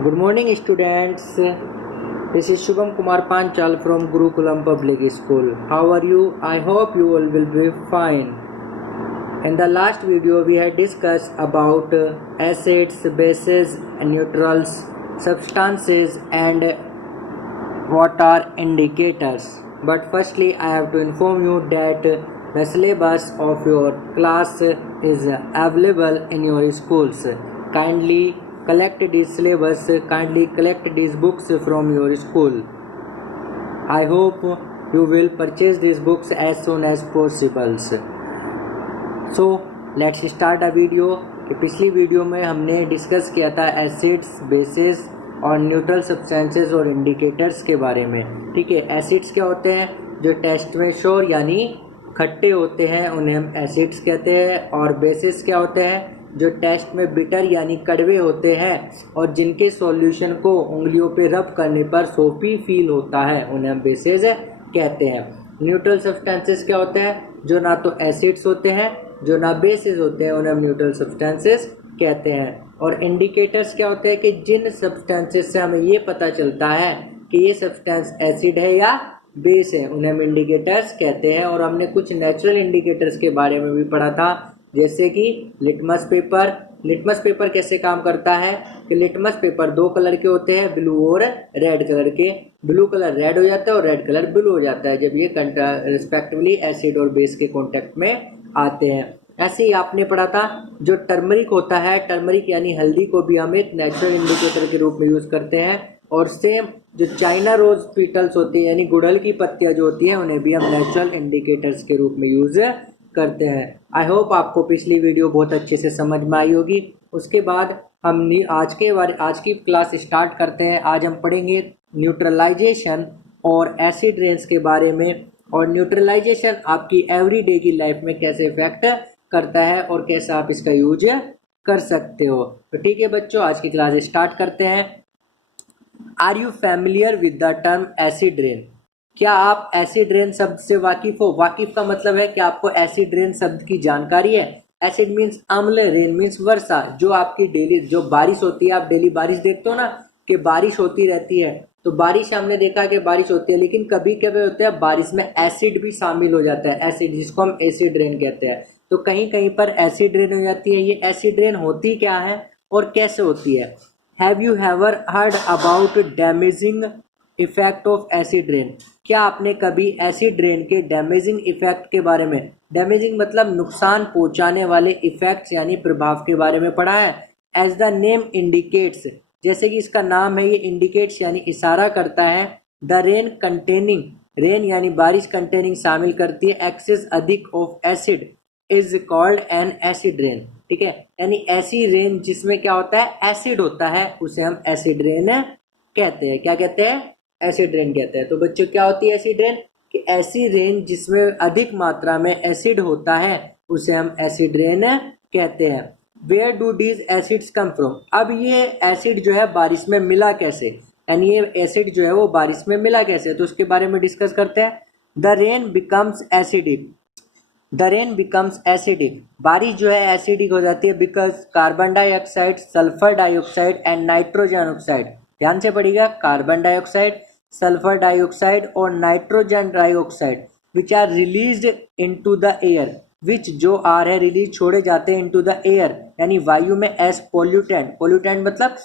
Good morning, students. This is Shubham Kumar Panchal from Gurukulam Public School. How are you? I hope you all will be fine. In the last video, we had discussed about acids, bases, neutrals, substances, and what are indicators. But firstly, I have to inform you that the syllabus of your class is available in your schools. Kindly collect this syllabus, kindly collect these books from your school. I hope you will purchase these books as soon as possible. So let's start a video. कि पिछली video में हमने discuss किया था acids, basis और neutral substances और indicators के बारे में. ठीक है, एसिड्स क्या होते हैं? जो टेस्ट में श्योर यानी खट्टे होते हैं उन्हें हम एसिड्स कहते हैं. और बेसिस क्या होते हैं? जो टेस्ट में बिटर यानी कड़वे होते हैं और जिनके सॉल्यूशन को उंगलियों पे रब करने पर सोपी फील होता है उन्हें हम बेसिस कहते हैं. न्यूट्रल सब्सटेंसेस क्या होते हैं? जो ना तो एसिड्स होते हैं जो ना बेसिस होते हैं उन्हें हम न्यूट्रल सब्सटेंसेस कहते हैं. और इंडिकेटर्स क्या होते हैं? कि जिन सब्सटेंसेस से हमें ये पता चलता है कि ये सब्सटेंस एसिड है या बेस है उन्हें हम इंडिकेटर्स कहते हैं. और हमने कुछ नेचुरल इंडिकेटर्स के बारे में भी पढ़ा था, जैसे कि लिटमस पेपर. लिटमस पेपर कैसे काम करता है? कि लिटमस पेपर दो कलर के होते हैं, ब्लू और रेड कलर के. ब्लू कलर रेड हो जाता है और रेड कलर ब्लू हो जाता है जब ये रिस्पेक्टिवली एसिड और बेस के कॉन्टेक्ट में आते हैं. ऐसे ही आपने पढ़ा था जो टर्मरिक होता है, टर्मरिक यानी हल्दी को भी हम एक नेचुरल इंडिकेटर के रूप में यूज करते हैं. और सेम जो चाइना रोज पीटल्स होती है यानी गुड़हल की पत्तियां जो होती हैं उन्हें भी हम नेचुरल इंडिकेटर्स के रूप में यूज करते हैं. आई होप आपको पिछली वीडियो बहुत अच्छे से समझ में आई होगी. उसके बाद हम आज की क्लास स्टार्ट करते हैं. आज हम पढ़ेंगे न्यूट्रलाइजेशन और एसिड रेन्स के बारे में. और न्यूट्रलाइजेशन आपकी एवरीडे की लाइफ में कैसे इफेक्ट करता है और कैसे आप इसका यूज कर सकते हो. तो ठीक है बच्चों, आज की क्लास स्टार्ट करते हैं. Are you familiar with the term acid rain? क्या आप एसिड रेन शब्द से वाकिफ हो? वाकिफ का मतलब है कि आपको एसिड रेन शब्द की जानकारी है. एसिड मीन्स अम्ल, रेन मीन्स वर्षा. जो आपकी डेली जो बारिश होती है, आप डेली बारिश देखते हो ना कि बारिश होती रहती है. तो बारिश हमने देखा कि बारिश होती है, लेकिन कभी कभी होता है बारिश में एसिड भी शामिल हो जाता है. एसिड जिसको हम एसिड रेन कहते हैं. तो कहीं कहीं पर एसिड रेन हो जाती है. ये एसिड रेन होती क्या है और कैसे होती है? Have you ever heard about damaging effect of acid rain? क्या आपने कभी एसिड रेन के डैमेजिंग इफेक्ट के बारे में, डैमेजिंग मतलब नुकसान पहुंचाने वाले इफेक्ट्स यानी प्रभाव के बारे में पढ़ा है? एज द नेम इंडिकेट्स, जैसे कि इसका नाम है, ये इंडिकेट्स यानी इशारा करता है. द रेन कंटेनिंग, रेन यानी बारिश कंटेनिंग शामिल करती है एक्सेस अधिक of acid is called an acid rain. ठीक है, यानी ऐसी रेन जिसमें क्या होता है? एसिड होता है, उसे हम एसिड रेन कहते हैं. क्या कहते हैं? एसिड रेन कहते हैं. तो बच्चों क्या होती है एसिड रेन? कि ऐसी रेन जिसमें अधिक मात्रा में एसिड होता है उसे हम एसिड रेन कहते हैं. Where do these acids come from? अब ये एसिड जो है बारिश में मिला कैसे, यानी ये एसिड जो है वो बारिश में मिला कैसे, तो उसके बारे में डिस्कस करते हैं. The rain becomes acidic, the rain becomes acidic, बारिश जो है एसिडिक हो जाती है because carbon dioxide, sulphur dioxide and nitrogen oxide. ध्यान से पढ़िएगा, कार्बन डाइऑक्साइड, सल्फर डाइऑक्साइड और nitrogen dioxide which are released into the air, which जो आर है रिलीज छोड़े जाते हैं इनटू द एयर यानी वायु में एज पोल्यूटेंट. पोल्यूटेंट मतलब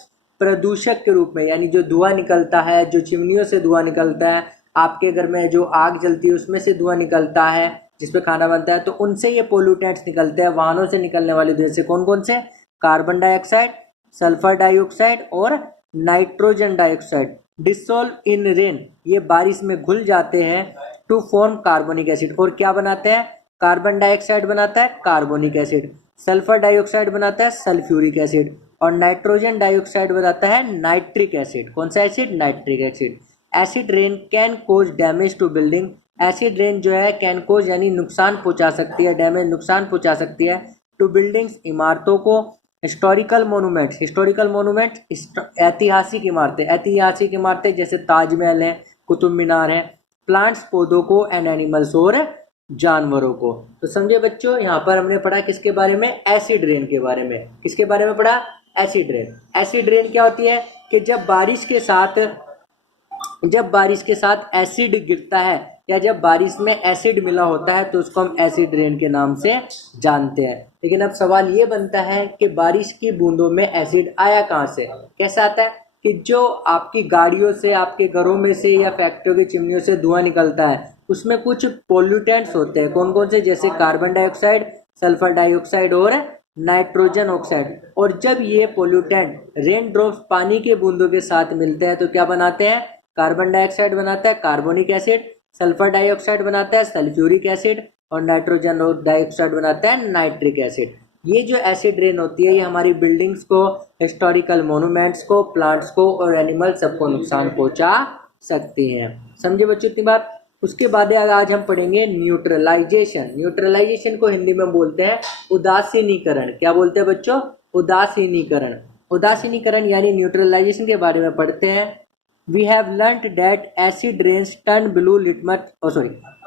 प्रदूषक के रूप में, यानी जो धुआं निकलता है, जो चिमनियों से धुआं निकलता है, आपके घर में जो आग जलती है उसमें से धुआं निकलता है जिसपे खाना बनता है, तो उनसे ये पोल्यूटेंट्स निकलते हैं. वाहनों से निकलने वाले धुएं से कौन कौन से? कार्बन डाइऑक्साइड, सल्फर डाइऑक्साइड और nitrogen dioxide. Dissolve in rain, ये बारिश में घुल जाते हैं टू फॉर्म कार्बोनिक एसिड. और क्या बनाते हैं? कार्बन डाइऑक्साइड बनाता है कार्बोनिक एसिड, सल्फर डाइऑक्साइड बनाता है सल्फ्यूरिक एसिड और नाइट्रोजन डाइऑक्साइड बनाता है नाइट्रिक एसिड. कौन सा acid? Nitric acid. Acid rain can cause damage to building, acid rain जो है कैन कोज यानी नुकसान पहुंचा सकती है, डैमेज नुकसान पहुंचा सकती है टू बिल्डिंग्स इमारतों को. हिस्टोरिकल मोनूमेंट्स, हिस्टोरिकल मोनूमेंट ऐतिहासिक इमारतें, ऐतिहासिक इमारतें जैसे ताजमहल है, कुतुब मीनार है. प्लांट्स पौधों को एंड एनिमल्स और जानवरों को. तो समझे बच्चों, यहाँ पर हमने पढ़ा किसके बारे में? एसिड रेन के बारे में. किसके बारे में पढ़ा? Acid rain. एसिड रेन क्या होती है? कि जब बारिश के साथ एसिड गिरता है या जब बारिश में एसिड मिला होता है तो उसको हम एसिड रेन के नाम से जानते हैं। लेकिन अब सवाल ये बनता है कि बारिश की बूंदों में एसिड आया कहाँ से, कैसे आता है? कि जो आपकी गाड़ियों से, आपके घरों में से या फैक्ट्रियों की चिमनियों से धुआं निकलता है उसमें कुछ पोल्यूटेंट्स होते हैं। कौन कौन से? जैसे कार्बन डाइऑक्साइड, सल्फर डाइऑक्साइड और नाइट्रोजन ऑक्साइड। और जब ये पोल्यूटेंट रेन ड्रॉप्स पानी के बूंदों के साथ मिलते हैं तो क्या बनाते हैं? कार्बन डाइऑक्साइड बनाता है कार्बोनिक एसिड, सल्फर डाइऑक्साइड बनाता है सल्फ्यूरिक एसिड और नाइट्रोजन डाइऑक्साइड बनाता है नाइट्रिक एसिड। ये जो एसिड रेन होती है ये हमारी बिल्डिंग्स को, हिस्टोरिकल मोन्यूमेंट्स को, प्लांट्स को और एनिमल सबको नुकसान पहुंचा सकती हैं। समझे बच्चों इतनी बात? उसके बाद आज हम पढ़ेंगे न्यूट्रलाइजेशन। न्यूट्रलाइजेशन को हिंदी में बोलते हैं उदासीनीकरण। क्या बोलते हैं बच्चों? उदासीनीकरण। उदासीनीकरण यानी न्यूट्रलाइजेशन के बारे में पढ़ते हैं। We have learnt that acid rains turn blue litmus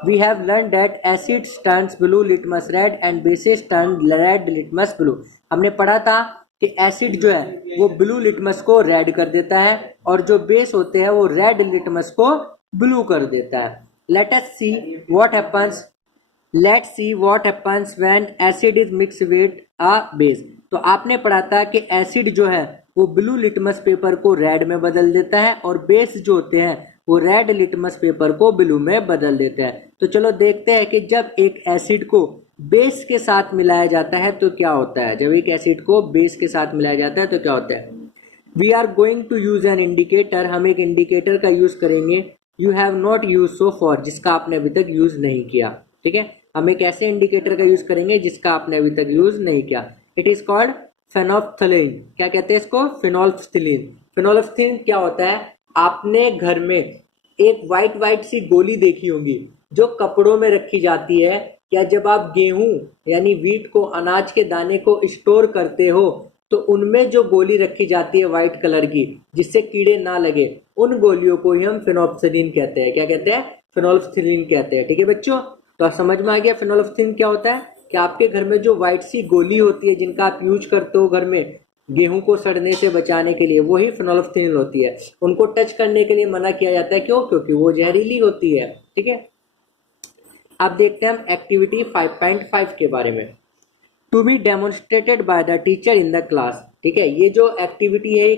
we have learned that acid turns blue litmus red and bases turn red litmus blue। हमने पढ़ा था कि एसिड जो है वो ब्लू लिटमस को रेड कर देता है और जो बेस होते हैं वो रेड लिटमस को ब्लू कर देता है। Let's see what happens when acid is mixed with a base। तो आपने पढ़ा था कि एसिड जो है वो ब्लू लिटमस पेपर को रेड में बदल देता है और बेस जो होते हैं वो रेड लिटमस पेपर को ब्लू में बदल देते हैं। तो चलो देखते हैं कि जब एक एसिड को बेस के साथ मिलाया जाता है तो क्या होता है। जब एक एसिड को बेस के साथ मिलाया जाता है तो क्या होता है? We are going to use an indicator. हम एक इंडिकेटर का यूज करेंगे। You have not use so far, जिसका आपने अभी तक यूज नहीं किया। ठीक है, हम एक ऐसे इंडिकेटर का यूज करेंगे जिसका आपने अभी तक यूज नहीं किया। It is called phenolphthalein. क्या कहते हैं इसको? फेनोल्फ्थलीन। फेनोल्फ्थलीन क्या होता है? आपने घर में एक वाइट सी गोली देखी होगी जो कपड़ों में रखी जाती है, या जब आप गेहूं यानी वीट को, अनाज के दाने को स्टोर करते हो तो उनमें जो गोली रखी जाती है वाइट कलर की जिससे कीड़े ना लगे, उन गोलियों को ही हम फेनोल्फ्थलीन कहते हैं। क्या कहते हैं? फेनोल्फ्थलीन कहते हैं। ठीक है बच्चों, तो समझ में आ गया फेनोल्फ्थलीन क्या होता है? कि आपके घर में जो वाइट सी गोली होती है जिनका आप यूज करते हो घर में गेहूं को सड़ने से बचाने के लिए, वही फेनोल्फ्थलीन होती है। उनको टच करने के लिए मना किया जाता है। क्यों? क्योंकि वो जहरीली होती है। ठीक है, अब देखते हैं हम एक्टिविटी 5.5 के बारे में। To be demonstrated by the teacher in the class. ठीक है, ये जो एक्टिविटी है ये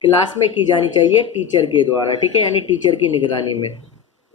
क्लास में की जानी चाहिए टीचर के द्वारा। ठीक है, यानी टीचर की निगरानी में।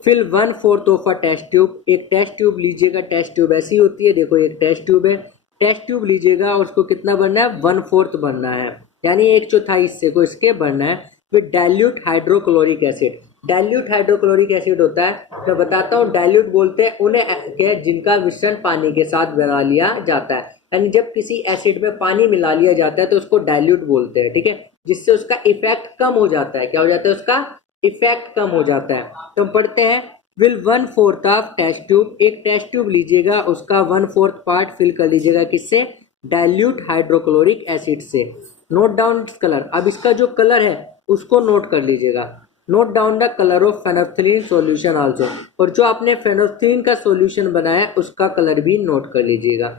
Fill 1/4 of a test tube. एक टेस्ट ट्यूब लीजिएगा। टेस्ट ट्यूब ऐसी होती है, देखो एक टेस्ट ट्यूब है। टेस्ट ट्यूब लीजिएगा और उसको कितना भरना है? 1/4 भरना है, यानी 1/4 हिस्से को इसके भरना है। With dilute hydrochloric acid. Dilute hydrochloric acid होता है, मैं बताता हूँ। डाइल्यूट बोलते हैं उन्हें जिनका मिश्रण पानी के साथ बना लिया जाता है। यानी जब किसी एसिड में पानी मिला लिया जाता है तो उसको डाइल्यूट बोलते हैं। ठीक है, जिससे उसका इफेक्ट कम हो जाता है। क्या हो जाता है? उसका इफेक्ट कम हो जाता है। तो हम पढ़ते हैं विल 1/4 ऑफ टेस्ट ट्यूब। एक टेस्ट ट्यूब लीजिएगा, उसका 1/4 पार्ट फिल कर लीजिएगा किससे? डाइल्यूट हाइड्रोक्लोरिक एसिड से। Note down colour. अब इसका जो कलर है उसको नोट कर लीजिएगा। Note down the colour of phenolphthalein solution also. और जो आपने फेनोल्फ्थलीन का सॉल्यूशन बनाया उसका कलर भी नोट कर लीजिएगा।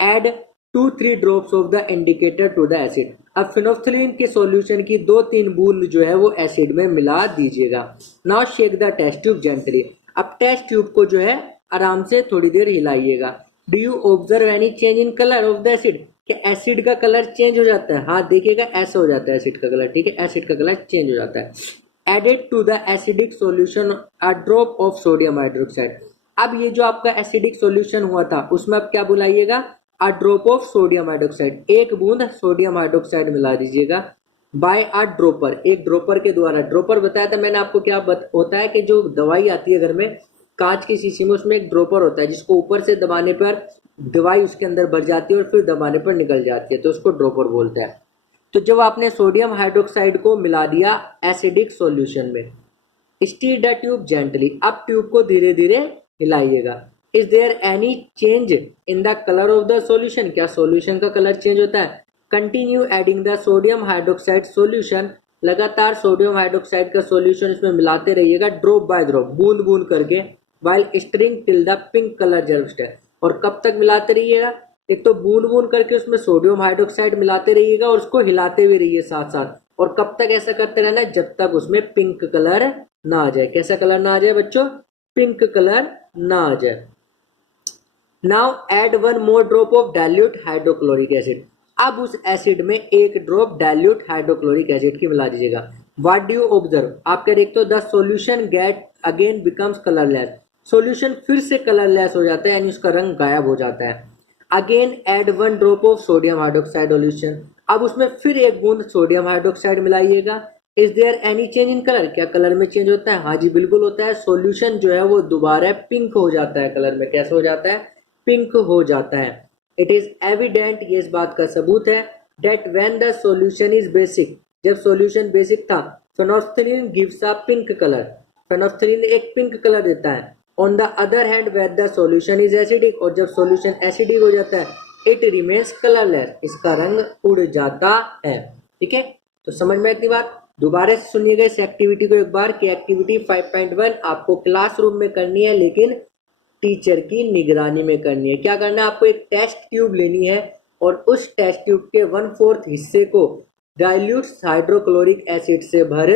Add 2-3 drops of the indicator to the acid. अब फेनोल्फ्थलीन के सॉल्यूशन की 2-3 बूंद जो है वो एसिड में मिला दीजिएगा। Now shake the test tube gently. अब टेस्ट ट्यूब को जो है आराम से थोड़ी देर हिलाइएगा। Do you observe any change in colour of the acid? कि एसिड का कलर चेंज हो जाता है। हाँ देखिएगा, ऐसा हो जाता है एसिड का कलर। ठीक है, एसिड का कलर चेंज हो जाता है। Added to the acidic solution a drop of sodium hydroxide. अब ये जो आपका एसिडिक सॉल्यूशन हुआ था उसमें आप क्या बुलाइएगा? A drop of sodium hydroxide. एक बूंद सोडियम हाइड्रोक्साइड मिला दीजिएगा। By a dropper. एक ड्रॉपर के द्वारा। ड्रॉपर बताया था मैंने आपको क्या होता है कि जो दवाई आती है घर में कांच की शीशी में, उसमें एक ड्रॉपर होता है जिसको ऊपर से दबाने पर दवाई उसके अंदर भर जाती है और फिर दबाने पर निकल जाती है, तो उसको ड्रॉपर बोलते हैं। तो जब आपने सोडियम हाइड्रोक्साइड को मिला दिया एसिडिक सॉल्यूशन में, स्टीर द ट्यूब जेंटली। अब ट्यूब को धीरे धीरे हिलाइएगा। Is there any change in the colour of the solution? क्या सॉल्यूशन का कलर चेंज होता है? Continue adding the sodium hydroxide solution. लगातार सोडियम हाइड्रोक्साइड का सॉल्यूशन इसमें मिलाते रहिएगा, ड्रॉप बाय ड्रॉप, बूंद बूंद करके। While stirring till the pink colour just है। और कब तक मिलाते रहिएगा? एक तो बूंद बूंद करके उसमें सोडियम हाइड्रोक्साइड मिलाते रहिएगा और उसको हिलाते हुए रहिए साथ साथ, और कब तक ऐसा करते रहना है, जब तक उसमें पिंक कलर ना आ जाए। कैसा कलर ना आ जाए बच्चों, पिंक कलर ना आ जाए। Now add 1 more drop of dilute hydrochloric acid. अब उस एसिड में एक ड्रॉप डाइल्यूट हाइड्रोक्लोरिक एसिड की मिला दीजिएगा। व्हाट डू यू ऑब्जर्व, आप क्या देखते हो, the solution get again becomes colourless. Solution फिर से कलरलेस हो जाता है, यानी उसका रंग गायब हो जाता है। Again add 1 drop of sodium hydroxide solution. अब उसमें फिर एक बूंद सोडियम हाइड्रोक्साइड मिलाइएगा। Is there any change in colour, क्या कलर में चेंज होता है? हाँ जी बिल्कुल होता है। सॉल्यूशन जो है वो दोबारा पिंक हो जाता है कलर में। कैसे हो जाता है? पिंक हो जाता है। इट इज एविडेंट, ये इस बात का सबूत है, that when the solution is basic, जब सॉल्यूशन बेसिक था, phenolphthalein gives a pink colour, phenolphthalein एक पिंक कलर देता है। On the other hand when the solution is acidic, और जब सॉल्यूशन एसिडिक हो जाता है, इट रिमेन्स कलरलेस, इसका रंग उड़ जाता है। ठीक है, तो समझ में इतनी बात। दोबारा से सुनिएगा इस एक्टिविटी को एक बार, कि एक्टिविटी 5.1 आपको क्लासरूम में करनी है, लेकिन टीचर की निगरानी में करनी है। क्या करना है आपको, एक टेस्ट ट्यूब लेनी है और उस टेस्ट ट्यूब के 1/4 हिस्से को डाइल्यूट हाइड्रोक्लोरिक एसिड से भर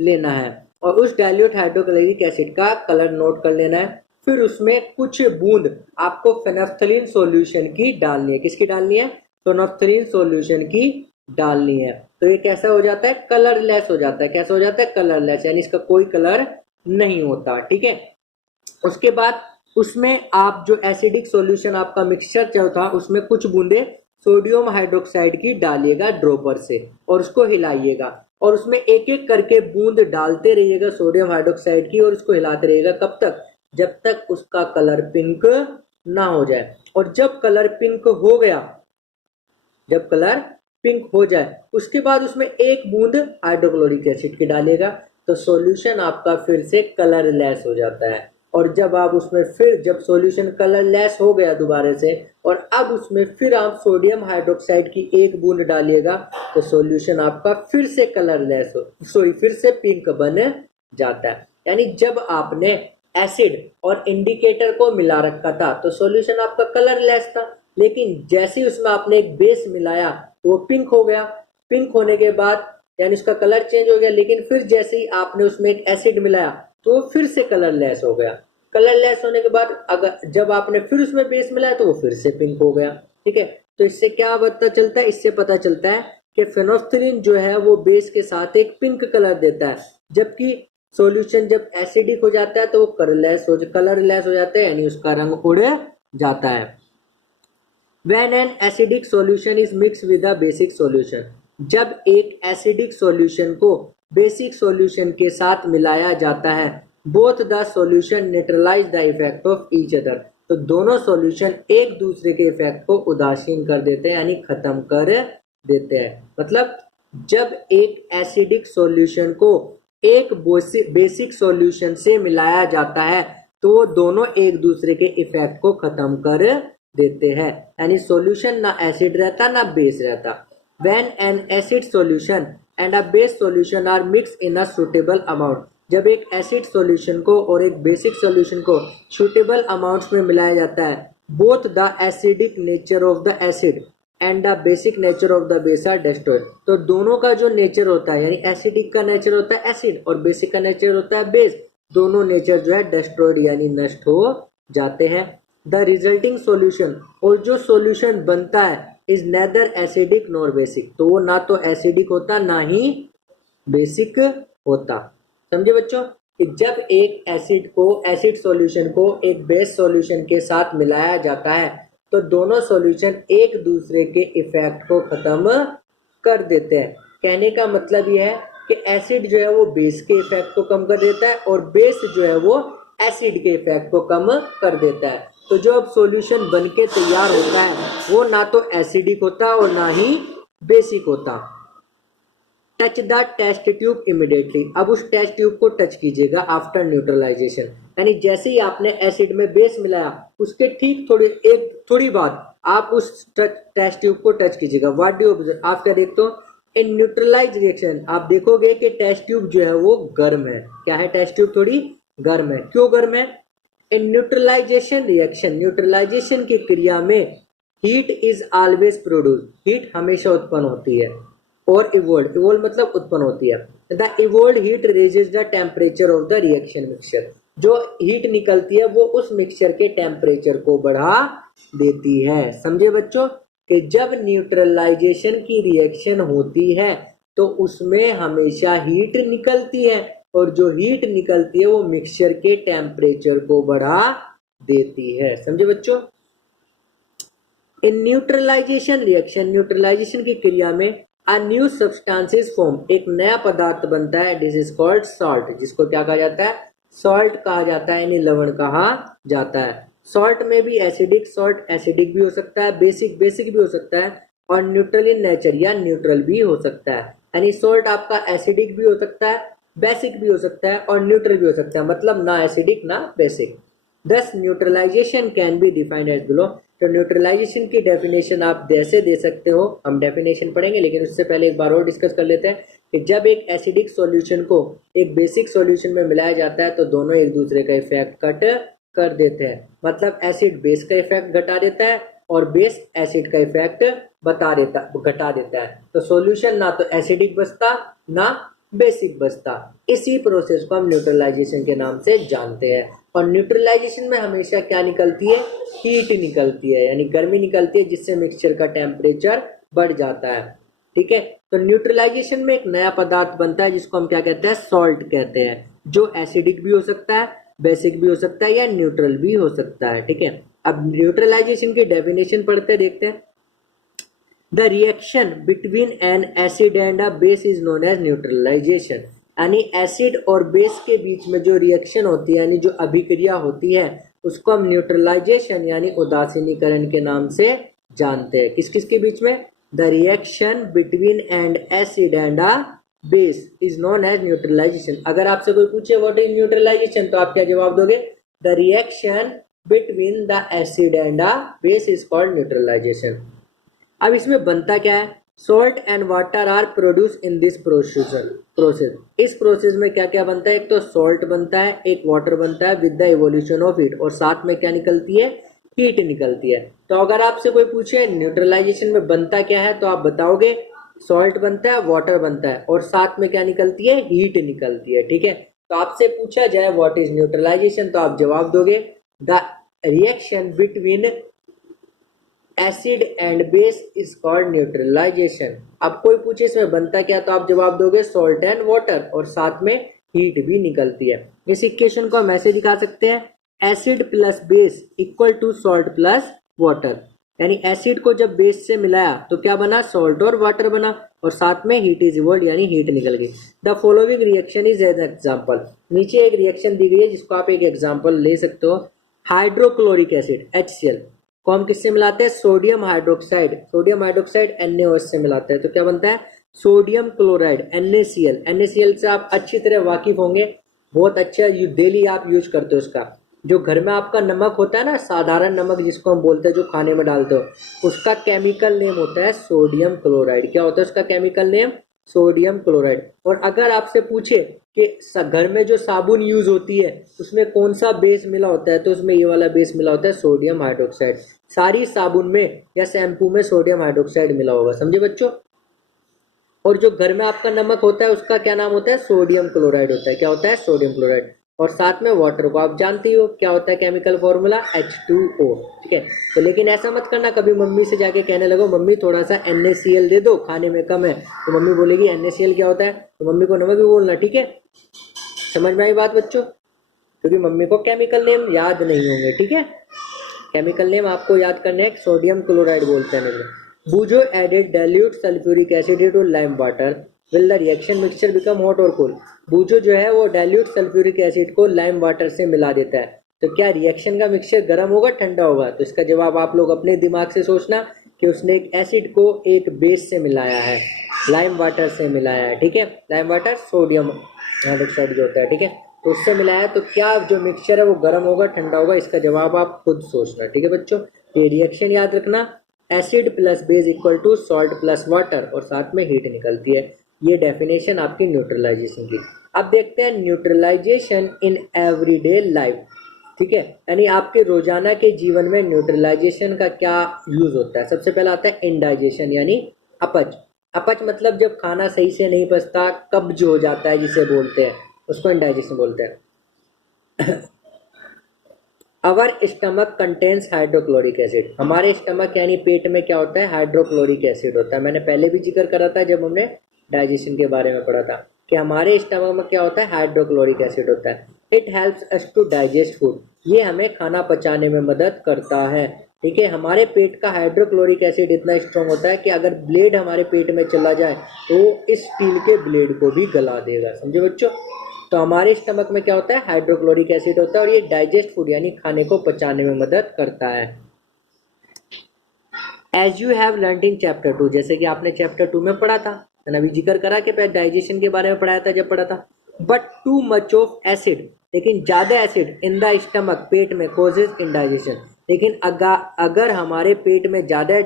लेना है और उस डाइल्यूट हाइड्रोक्लोरिक एसिड का कलर नोट कर लेना है। फिर उसमें कुछ बूंद आपको फेनोल्फ्थालीन सॉल्यूशन की डालनी है। किसकी डालनी है? फेनोल्फ्थालीन सॉल्यूशन की डालनी है। तो ये कैसा हो जाता है? कलरलेस हो जाता है। कैसा हो जाता है? कलरलेस, यानी इसका कोई कलर नहीं होता। ठीक है, उसके बाद उसमें आप जो एसिडिक सॉल्यूशन आपका मिक्सचर जो था, उसमें कुछ बूंदे सोडियम हाइड्रोक्साइड की डालिएगा ड्रॉपर से और उसको हिलाइएगा और उसमें एक एक करके बूंद डालते रहिएगा सोडियम हाइड्रोक्साइड की और उसको हिलाते रहिएगा। कब तक? जब तक उसका कलर पिंक ना हो जाए। और जब कलर पिंक हो गया, जब कलर पिंक हो जाए, उसके बाद उसमें एक बूंद हाइड्रोक्लोरिक एसिड की डालिएगा, तो सॉल्यूशन आपका फिर से कलरलेस हो जाता है। और जब आप उसमें फिर, जब सॉल्यूशन कलरलेस हो गया दोबारा से, और अब उसमें फिर आप सोडियम हाइड्रोक्साइड की एक बूंद डालिएगा, तो सॉल्यूशन आपका फिर से कलरलेस फिर से पिंक बन जाता है। यानी जब आपने एसिड और इंडिकेटर को मिला रखा था तो सॉल्यूशन आपका कलरलेस था, लेकिन जैसे ही उसमें आपने एक बेस मिलाया तो वो पिंक हो गया। पिंक होने के बाद यानी उसका कलर चेंज हो गया, लेकिन फिर जैसे ही आपने उसमें एक एसिड मिलाया तो वो फिर से कलरलेस हो गया। कलरलेस होने के बाद अगर जब आपने फिर उसमें बेस मिलाया तो वो फिर से पिंक हो गया। ठीक है, तो इससे क्या पता चलता है? इससे पता चलता है कि फेनोल्फ्थालीन जो है वो बेस के साथ एक पिंक कलर देता है, जबकि सॉल्यूशन जब एसिडिक हो जाता है तो वो कलरलेस हो जाता है, यानी उसका रंग उड़ जाता है। When an acidic solution is mixed with a basic solution, जब एक एसिडिक सॉल्यूशन को बेसिक सॉल्यूशन के साथ मिलाया जाता है, both the solution neutralize the effect of each other, तो दोनों सॉल्यूशन एक दूसरे के इफेक्ट को उदासीन कर देते हैं, यानी खत्म कर देते हैं। मतलब जब एक एसिडिक सॉल्यूशन को एक बेसिक सॉल्यूशन से मिलाया जाता है तो वो दोनों एक दूसरे के इफेक्ट को खत्म कर देते हैं, यानी सॉल्यूशन ना एसिड रहता ना बेस रहता। When an acid solution and a base solution are mixed in a suitable amount, जब एक एसिड सॉल्यूशन को और एक बेसिक सॉल्यूशन को सुटेबल अमाउंट्स में मिलाया जाता है, both the acidic nature of the acid and the basic nature of the base are destroyed, तो दोनों का जो नेचर होता है, यानी एसिडिक का नेचर होता है एसिड और बेसिक का नेचर होता है बेस, दोनों नेचर जो है डिस्ट्रॉयड यानी नष्ट हो जाते हैं। द रिजल्टिंग सॉल्यूशन, और जो सॉल्यूशन बनता है, is nether acidic nor basic, तो वो ना तो एसिडिक होता ना ही बेसिक होता। समझे बच्चों, कि जब एक एसिड सॉल्यूशन को एक बेस सॉल्यूशन के साथ मिलाया जाता है तो दोनों सॉल्यूशन एक दूसरे के इफेक्ट को खत्म कर देते हैं। कहने का मतलब यह है कि एसिड जो है वो बेस के इफेक्ट को कम कर देता है और बेस जो है वो एसिड के इफेक्ट को कम कर देता है। तो जो अब सॉल्यूशन बनके तैयार होता है वो ना तो एसिडिक होता और ना ही बेसिक होता। Touch the test tube immediately, अब उस टेस्ट ट्यूब को टच कीजिएगा आफ्टर न्यूट्रलाइजेशन, यानी जैसे ही आपने एसिड में बेस मिलाया उसके ठीक थोड़ी बाद आप उस टेस्ट ट्यूब को टच कीजिएगा। व्हाट डू ऑब्जर्व, आप क्या देखते हो? इन न्यूट्रलाइज रिएक्शन आप देखोगे कि टेस्ट ट्यूब जो है वो गर्म है। क्या है? टेस्ट ट्यूब थोड़ी गर्म है। क्यों गर्म है? इन न्यूट्रलाइजेशन रिएक्शन, न्यूट्रलाइजेशन की क्रिया में heat is always produce, heat हमेशा उत्पन्न होती है। और इवोल्ड, इवोल्ड मतलब उत्पन्न होती है। The evolved heat raises the temperature of the reaction mixture, जो हीट निकलती है वो उस मिक्सचर के टेम्परेचर को बढ़ा देती है। समझे बच्चों कि जब न्यूट्रलाइजेशन की रिएक्शन होती है तो उसमें हमेशा हीट निकलती है, और जो हीट निकलती है वो मिक्सचर के टेम्परेचर को बढ़ा देती है। समझे बच्चों। इन न्यूट्रलाइजेशन रिएक्शन, न्यूट्रलाइजेशन की क्रिया में a new substance is form, एक नया पदार्थ बनता है। दिस इज कॉल्ड सॉल्ट, जिसको क्या कहा जाता है, सॉल्ट कहा जाता है, यानी लवण कहा जाता है। सॉल्ट में भी एसिडिक सॉल्ट एसिडिक भी हो सकता है, बेसिक बेसिक भी हो सकता है, और न्यूट्रल इन नेचर या न्यूट्रल भी हो सकता है। यानी सॉल्ट आपका एसिडिक भी हो सकता है, बेसिक भी हो सकता है, और न्यूट्रल भी हो सकता है, मतलब ना एसिडिक ना basic. Thus neutralization can be defined as below. तो न्यूट्रलाइजेशन की डेफिनेशन आप जैसे दे सकते हो, हम डेफिनेशन पढ़ेंगे, लेकिन उससे पहले एक बार और डिस्कस कर लेते हैं कि जब एक एसिडिक सॉल्यूशन को एक बेसिक सॉल्यूशन में मिलाया जाता है तो दोनों एक दूसरे का इफेक्ट कट कर देते हैं। मतलब एसिड बेस का इफेक्ट घटा देता है और बेस एसिड का इफेक्ट घटा देता है। तो सॉल्यूशन ना तो एसिडिक बचता ना बेसिक बचता। इसी प्रोसेस को हम न्यूट्रलाइजेशन के नाम से जानते हैं। और न्यूट्रलाइजेशन में हमेशा क्या निकलती है, हीट निकलती है, यानी गर्मी निकलती है, जिससे मिक्सचर का टेम्परेचर बढ़ जाता है। ठीक है, तो न्यूट्रलाइजेशन में एक नया पदार्थ बनता है जिसको हम क्या कहते हैं, सॉल्ट कहते हैं, जो एसिडिक भी हो सकता है, बेसिक भी हो सकता है, या न्यूट्रल भी हो सकता है। ठीक है, अब न्यूट्रलाइजेशन की डेफिनेशन पढ़ते देखते हैं। The reaction between an acid and a base is known as neutralization। यानी एसिड और बेस के बीच में जो रिएक्शन होती है, यानी जो अभिक्रिया होती है, उसको हम न्यूट्रलाइजेशन यानी उदासीनीकरण के नाम से जानते हैं। किस किस के बीच में, the reaction between and acid and a base is known as neutralization. अगर आपसे कोई पूछे व्हाट इज न्यूट्रलाइजेशन, तो आप क्या जवाब दोगे, the reaction between the acid and a base is called neutralization. अब इसमें बनता क्या है, salt and water are produce in this process. इस प्रोसेस में क्या क्या बनता है, एक तो सॉल्ट बनता है, एक वाटर बनता है with the evolution of heat, और साथ में क्या निकलती है, हीट निकलती है। तो अगर आपसे कोई पूछे न्यूट्रलाइजेशन में बनता क्या है, तो आप बताओगे सॉल्ट बनता है, वाटर बनता है, और साथ में क्या निकलती है, हीट निकलती है। ठीक है, तो आपसे पूछा जाए व्हाट इज न्यूट्रलाइजेशन, तो आप जवाब दोगे the reaction between acid and base is called neutralization. अब कोई पूछे इसमें बनता क्या, तो आप जवाब दोगे सॉल्ट एंड वाटर, और साथ में हीट भी निकलती है। इस इक्वेशन को हम ऐसे दिखा सकते हैं, acid plus base equal to salt plus water. यानी एसिड को जब बेस से मिलाया तो क्या बना, सॉल्ट और वाटर बना, और साथ में हीट इज इवॉल्व्ड यानी हीट निकल गई। The following reaction is an example. नीचे एक रिएक्शन दी गई है जिसको आप एक एग्जांपल ले सकते हो। हाइड्रोक्लोरिक एसिड HCl को हम किससे मिलाते हैं, sodium hydroxide, sodium hydroxide NaOH से मिलाते हैं, तो क्या बनता है, सोडियम क्लोराइड NaCl। NaCl से आप अच्छी तरह वाकिफ होंगे, बहुत अच्छा, डेली आप यूज करते हो उसका। जो घर में आपका नमक होता है ना, साधारण नमक जिसको हम बोलते हैं, जो खाने में डालते हो, उसका केमिकल नेम होता है सोडियम क्लोराइड। क्या होता है उसका केमिकल नेम, सोडियम क्लोराइड। और अगर आपसे पूछे कि घर में जो साबुन यूज होती है उसमें कौन सा बेस मिला होता है, तो उसमें ये वाला बेस मिला होता है सोडियम हाइड्रोक्साइड। सारी साबुन में या शैम्पू में सोडियम हाइड्रोक्साइड मिला होगा, समझे बच्चों। और जो घर में आपका नमक होता है उसका क्या नाम होता है, सोडियम क्लोराइड होता है। क्या होता है, सोडियम क्लोराइड। और साथ में वाटर को आप जानती हो क्या होता है केमिकल फॉर्मूला, H2O। ठीक है, तो लेकिन ऐसा मत करना कभी मम्मी से जाके कहने लगो मम्मी थोड़ा सा NaCl दे दो, खाने में कम है, तो मम्मी बोलेगी NaCl क्या होता है, तो मम्मी को नमक भी बोलना। ठीक है, समझ में आई बात बच्चों, क्योंकि मम्मी को केमिकल नेम याद नहीं होंगे। ठीक है, केमिकल नेम आपको याद करने हैं, सोडियम क्लोराइड बोलते हैं। Boojho added dilute sulphuric acid to lime water, will the reaction mixture become hot और कोल्ड। बूझो जो है वो डाइल्यूट सल्फ्यूरिक एसिड को लाइम वाटर से मिला देता है, तो क्या रिएक्शन का मिक्सचर गर्म होगा ठंडा होगा, तो इसका जवाब आप लोग अपने दिमाग से सोचना कि उसने एक एसिड को एक बेस से मिलाया है, लाइम वाटर से मिलाया है। ठीक है, लाइम वाटर सोडियम हाइड्रोक्साइड जो होता है, ठीक है, तो उससे मिलाया, तो क्या जो मिक्सचर है वो गर्म होगा ठंडा होगा, इसका जवाब आप खुद सोचना। ठीक है बच्चों, ये रिएक्शन याद रखना, acid plus base equal to salt plus water, और साथ में हीट निकलती है। ये डेफिनेशन आपकी न्यूट्रलाइजेशन की। अब देखते हैं न्यूट्रलाइजेशन इन एवरीडे लाइफ। ठीक है, यानी आपके रोजाना के जीवन में न्यूट्रलाइजेशन का क्या यूज होता है। सबसे पहला आता है इंडाइजेशन यानी अपच। अपच मतलब जब खाना सही से नहीं पचता, कब्ज हो जाता है जिसे बोलते हैं, उसको इंडाइजेशन बोलते हैं। अवर स्टमक कंटेन्स हाइड्रोक्लोरिक एसिड, हमारे स्टमक यानी पेट में क्या होता है, हाइड्रोक्लोरिक एसिड होता है। मैंने पहले भी जिक्र करा था जब हमने डाइजेशन के बारे में पढ़ा था कि हमारे स्टमक में क्या होता है, हाइड्रोक्लोरिक एसिड होता है। It helps us to digest food, ये हमें खाना पचाने में मदद करता है। ठीक है, हमारे पेट का हाइड्रोक्लोरिक एसिड इतना स्ट्रॉन्ग होता है कि अगर ब्लेड हमारे पेट में चला जाए तो इस स्टील के ब्लेड को भी गला देगा। समझे बच्चों? तो हमारे स्टमक में क्या होता है, हाइड्रोक्लोरिक एसिड होता है और ये डाइजेस्ट फूड यानी खाने को पचाने में मदद करता है। As you have learn in chapter 2, जैसे कि आपने चैप्टर 2 में पढ़ा था, मैंने अभी जिक्र करा कि डाइजेशन के बारे में पढ़ाया था जब पढ़ा था। But too much of acid, लेकिन ज्यादा एसिड इन द स्टमक, पेट में, कॉजेज इंडाइजेशन। लेकिन अगर हमारे पेट में ज्यादा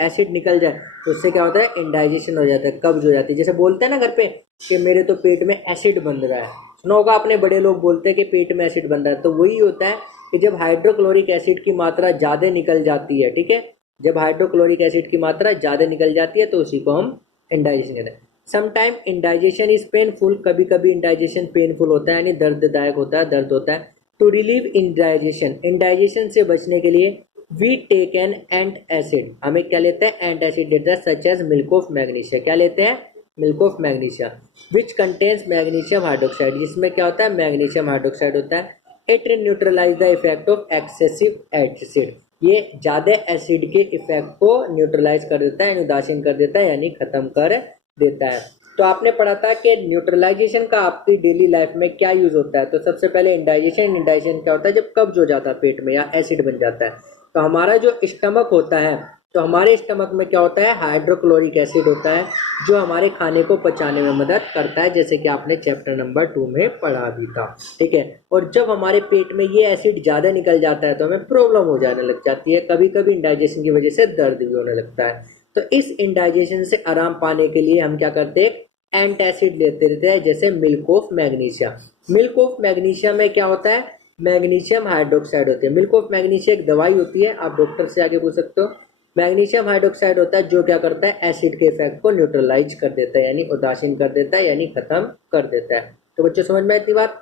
एसिड निकल जाए तो उससे क्या होता है, इंडाइजेशन हो जाता है, कब्ज हो जाती है। जैसे बोलते हैं ना घर पे कि मेरे तो पेट में एसिड बन रहा है, सुना होगा आपने, बड़े लोग बोलते हैं कि पेट में एसिड बन रहा है। तो वही होता है कि जब हाइड्रोक्लोरिक एसिड की मात्रा ज्यादा निकल जाती है, ठीक है, जब हाइड्रोक्लोरिक एसिड की मात्रा ज्यादा निकल जाती है तो उसी को हम इंडाइजेशन कहते हैं। समटाइम इंडाइजेशन इज पेनफुल, कभी कभी इंडाइजेशन पेनफुल होता है यानी दर्ददायक होता है, दर्द होता है। टू रिलीव इंडाइजेशन, इंडाइजेशन से बचने के लिए we take an antacid, हमें क्या लेते हैं, एंट एसिड लेते हैं, such as milk of magnesia. क्या लेते हैं, milk of magnesia, which contains magnesium hydroxide, जिसमें क्या होता है, मैग्नीशियम हाइड्रोक्साइड होता है। It neutralize the effect of excessive acid, ये ज्यादा एसिड के इफेक्ट को न्यूट्रलाइज कर देता है, उदासीन कर देता है यानी खत्म कर देता है। तो आपने पढ़ा था कि न्यूट्रलाइजेशन का आपकी डेली लाइफ में क्या यूज होता है। तो सबसे पहले इंडाइजेशन, इंडाइजेशन क्या होता है, जब कब्ज हो जाता है पेट में या एसिड बन जाता है। तो हमारा जो स्टमक होता है, तो हमारे स्टमक में क्या होता है, हाइड्रोक्लोरिक एसिड होता है जो हमारे खाने को पचाने में मदद करता है, जैसे कि आपने चैप्टर नंबर 2 में पढ़ा भी था। ठीक है, और जब हमारे पेट में ये एसिड ज्यादा निकल जाता है तो हमें प्रॉब्लम हो जाने लग जाती है, कभी कभी इंडाइजेशन की वजह से दर्द भी होने लगता है। तो इस इंडाइजेशन से आराम पाने के लिए हम क्या करते हैं, एंट एसिड लेते रहते हैं, जैसे milk of magnesia. Milk of magnesia में क्या होता है, मैग्नीशियम हाइड्रोक्साइड होती है। मिल्क ऑफ मैग्नीशिया एक दवाई होती है, आप डॉक्टर से आगे पूछ सकते हो। मैग्नीशियम हाइड्रोक्साइड होता है जो क्या करता है, एसिड के इफेक्ट को न्यूट्रलाइज कर देता है यानी उदासीन कर देता है यानी खत्म कर देता है। तो बच्चों समझ में आती बात।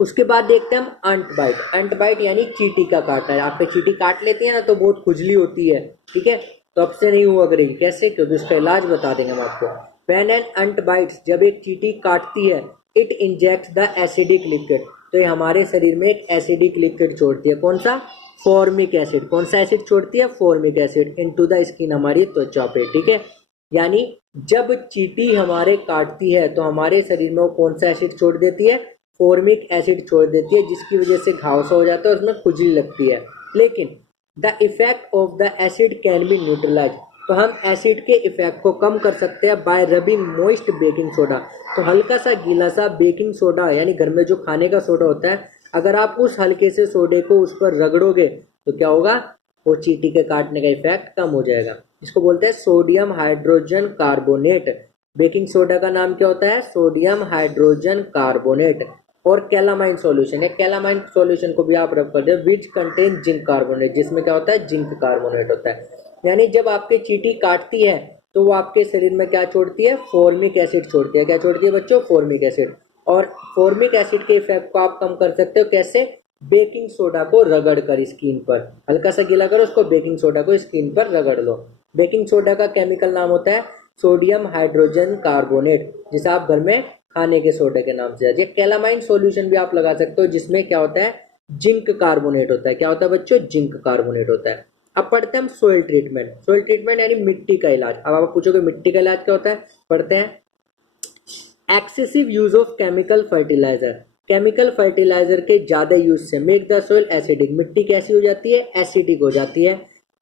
उसके बाद देखते हैं हम अंट बाइट। अंट बाइट यानी चींटी का काटना है। आप पे चींटी काट लेती है ना तो बहुत खुजली होती है, ठीक है, तो अब से नहीं हुआ करेगी। कैसे, क्योंकि उसका इलाज बता देंगे हम आपको। व्हेन एन अंट बाइट्स, जब एक चींटी काटती है, it injects the acidic liquid, तो ये हमारे शरीर में एक एसिडिक लिक्विड छोड़ती है। कौन सा, फॉर्मिक एसिड। कौन सा एसिड छोड़ती है, formic acid, into the skin, हमारी त्वचा पे। ठीक है, यानी जब चींटी हमारे काटती है तो हमारे शरीर में वो कौन सा एसिड छोड़ देती है, फॉर्मिक एसिड छोड़ देती है, जिसकी वजह से घाव सा हो जाता है, उसमें खुजली लगती है। लेकिन the effect of the acid can be neutralize, तो हम एसिड के इफेक्ट को कम कर सकते हैं bye rubbing moist baking soda. तो हल्का सा गीला सा बेकिंग सोडा यानी घर में जो खाने का सोडा होता है, अगर आप उस हल्के से सोडे को उस पर रगड़ोगे तो क्या होगा, वो चींटी के काटने का इफेक्ट कम हो जाएगा। इसको बोलते हैं sodium hydrogen carbonate. Baking soda का नाम क्या होता है, सोडियम हाइड्रोजन कार्बोनेट। और कैलामाइन सॉल्यूशन है, कैलामाइन सॉल्यूशन को भी आप रब कर दो, विच कंटेन जिंक कार्बोनेट, जिसमें क्या होता है, जिंक कार्बोनेट होता है। यानी जब आपकी चींटी काटती है तो वो आपके शरीर में क्या छोड़ती है, फॉर्मिक एसिड छोड़ती है। क्या छोड़ती है बच्चों, फॉर्मिक एसिड। और फॉर्मिक एसिड के इफेक्ट को आप कम कर सकते हो, कैसे, बेकिंग सोडा को रगड़ कर स्किन पर, हल्का सा गीला करो उसको, बेकिंग सोडा को स्किन पर रगड़ लो। बेकिंग सोडा का केमिकल नाम होता है सोडियम हाइड्रोजन कार्बोनेट, जिसे आप घर में खाने के सोडे के नाम से। ये कैलामाइन सॉल्यूशन भी आप लगा सकते हो, जिसमें क्या होता है, जिंक कार्बोनेट होता है। क्या होता है बच्चों, जिंक कार्बोनेट होता है। अब पढ़ते हैं हम सोइल ट्रीटमेंट। सोइल ट्रीटमेंट यानी मिट्टी का इलाज। अब आप पूछोगे मिट्टी का इलाज क्या होता है, पढ़ते हैं। Excessive use of chemical fertilizer, chemical fertilizer के ज्यादा यूज से मेक द सोइल एसिडिक, मिट्टी कैसी हो जाती है, एसिडिक हो जाती है।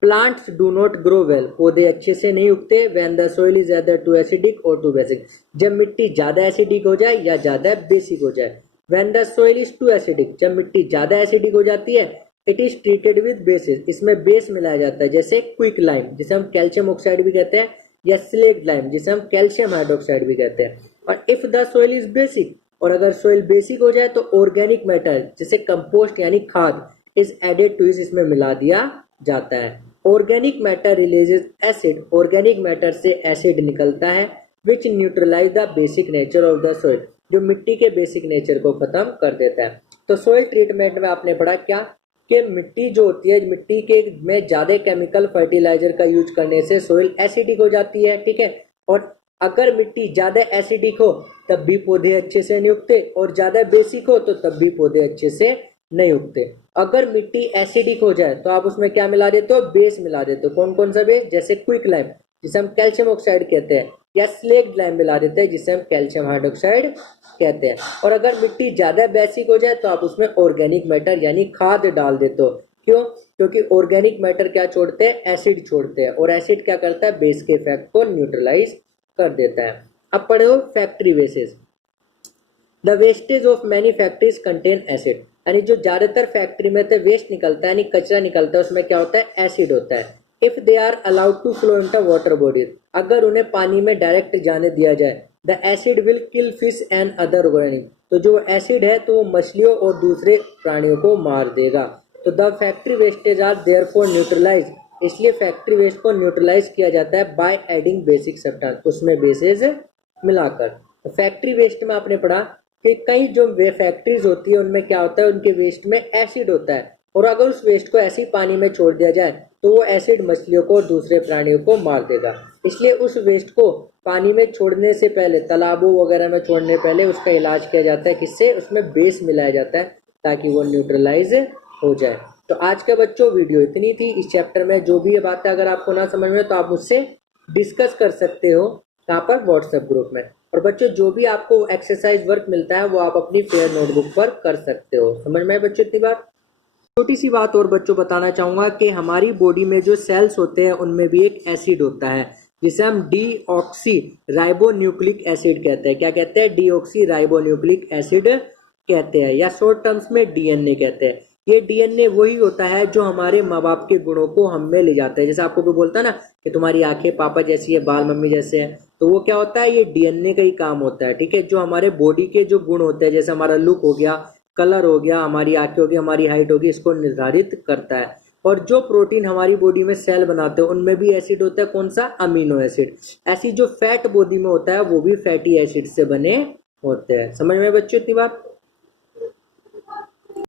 Plants do not grow well, पौधे अच्छे से नहीं उगते। When the soil is either too acidic or too basic, जब मिट्टी ज्यादा एसिडिक हो जाए या ज्यादा बेसिक हो जाए। When the soil is too acidic, जब मिट्टी ज्यादा एसिडिक हो जाती है, it is treated with bases, इसमें बेस मिलाया जाता है, जैसे क्विक लाइम जिसे हम कैल्शियम ऑक्साइड भी कहते हैं, या स्लेक्ट लाइम जिसे हम कैल्शियम हाइड्रोक्साइड भी कहते हैं। और if the soil is basic, और अगर सोइल बेसिक हो जाए तो ऑर्गेनिक मैटर जैसे कंपोस्ट यानी खाद इज एडेड टू, इसमें मिला दिया जाता है। Organic matter releases acid, organic matter से एसिड निकलता है, which neutralize the basic nature of the soil, जो मिट्टी के बेसिक नेचर को खत्म कर देता है। तो सोइल ट्रीटमेंट में आपने पढ़ा क्या कि मिट्टी जो होती है, मिट्टी के में ज्यादा केमिकल फर्टिलाइजर का यूज करने से सोइल एसिडिक हो जाती है, ठीक है। और अगर मिट्टी ज्यादा एसिडिक हो तब भी पौधे अच्छे से नहीं उगते, और ज्यादा बेसिक हो तो तब भी पौधे अच्छे से नहीं उगते। अगर मिट्टी एसिडिक हो जाए तो आप उसमें क्या मिला देते हो, बेस मिला देते हो। कौन कौन सा बेस, जैसे क्विक लाइम जिसे हम कैल्शियम ऑक्साइड कहते हैं, या स्लेक्ड लाइम मिला देते हैं जिसे हम कैल्शियम हाइड्रोक्साइड कहते हैं। और अगर मिट्टी ज्यादा बेसिक हो जाए तो आप उसमें ऑर्गेनिक मैटर यानी खाद डाल देते हो। क्यों, क्योंकि ऑर्गेनिक मैटर क्या छोड़ते हैं, एसिड छोड़ते हैं, और एसिड क्या करता है, बेस के इफेक्ट को न्यूट्रलाइज कर देता है। अब पढ़ो फैक्ट्री वेसेस। The wastage of many factories contain acid, यानी जो ज्यादातर फैक्ट्री में से वेस्ट निकलता है यानी कचरा निकलता है उसमें क्या होता है, एसिड होता है। If they are allowed to flow into water bodies, अगर उन्हें पानी में डायरेक्ट जाने दिया जाए, the acid will kill fish and other organic, तो जो एसिड है तो वो मछलियों और दूसरे प्राणियों को मार देगा। तो the factory wastage are therefore neutralize, इसलिए फैक्ट्री वेस्ट को न्यूट्रलाइज किया जाता है बाय एडिंग बेसिक सब्सटेंस, उसमें बेसेस मिलाकर। तो फैक्ट्री वेस्ट में आपने पढ़ा कि कई जो वे फैक्ट्रीज होती है उनमें क्या होता है, उनके वेस्ट में एसिड होता है, और अगर उस वेस्ट को ऐसे ही पानी में छोड़ दिया जाए तो वो एसिड मछलियों को और दूसरे प्राणियों को मार देगा। इसलिए उस वेस्ट को पानी में छोड़ने से पहले, तालाबों वगैरह में छोड़ने पहले उसका इलाज किया जाता है, किससे, उसमें बेस मिलाया जाता है ताकि वो न्यूट्रलाइज हो जाए। तो आज के बच्चों वीडियो इतनी थी। इस चैप्टर में जो भी ये बातें अगर आपको ना समझ में तो आप मुझसे डिस्कस कर सकते हो, कहाँ पर, व्हाट्सएप ग्रुप में। और बच्चों जो भी आपको एक्सरसाइज वर्क मिलता है वो आप अपनी फेयर नोटबुक पर कर सकते हो। समझ में आए बच्चों इतनी बात। छोटी सी बात और बच्चों बताना चाहूंगा कि हमारी बॉडी में जो सेल्स होते हैं उनमें भी एक एसिड होता है जिसे हम डीऑक्सी राइबोन्यूक्लिक एसिड कहते हैं। क्या कहते हैं, डीऑक्सी राइबोन्यूक्लिक एसिड कहते हैं, या शॉर्ट टर्म्स में डीएनए कहते हैं। ये डीएनए वही होता है जो हमारे माँ बाप के गुणों को हम में ले जाता है। जैसे आपको कोई बोलता है ना कि तुम्हारी आंखें पापा जैसी है, बाल मम्मी जैसे हैं, तो वो क्या होता है, ये डीएनए का ही काम होता है, ठीक है। जो हमारे बॉडी के जो गुण होते हैं, जैसे हमारा लुक हो गया, कलर हो गया, हमारी आंखें होगी, हमारी हाइट होगी, इसको निर्धारित करता है। और जो प्रोटीन हमारी बॉडी में सेल बनाते हैं उनमें भी एसिड होता है, कौन सा, अमीनो एसिड। ऐसी जो फैट बॉडी में होता है वो भी फैटी एसिड से बने होते हैं। समझ में बच्चों इतनी बात।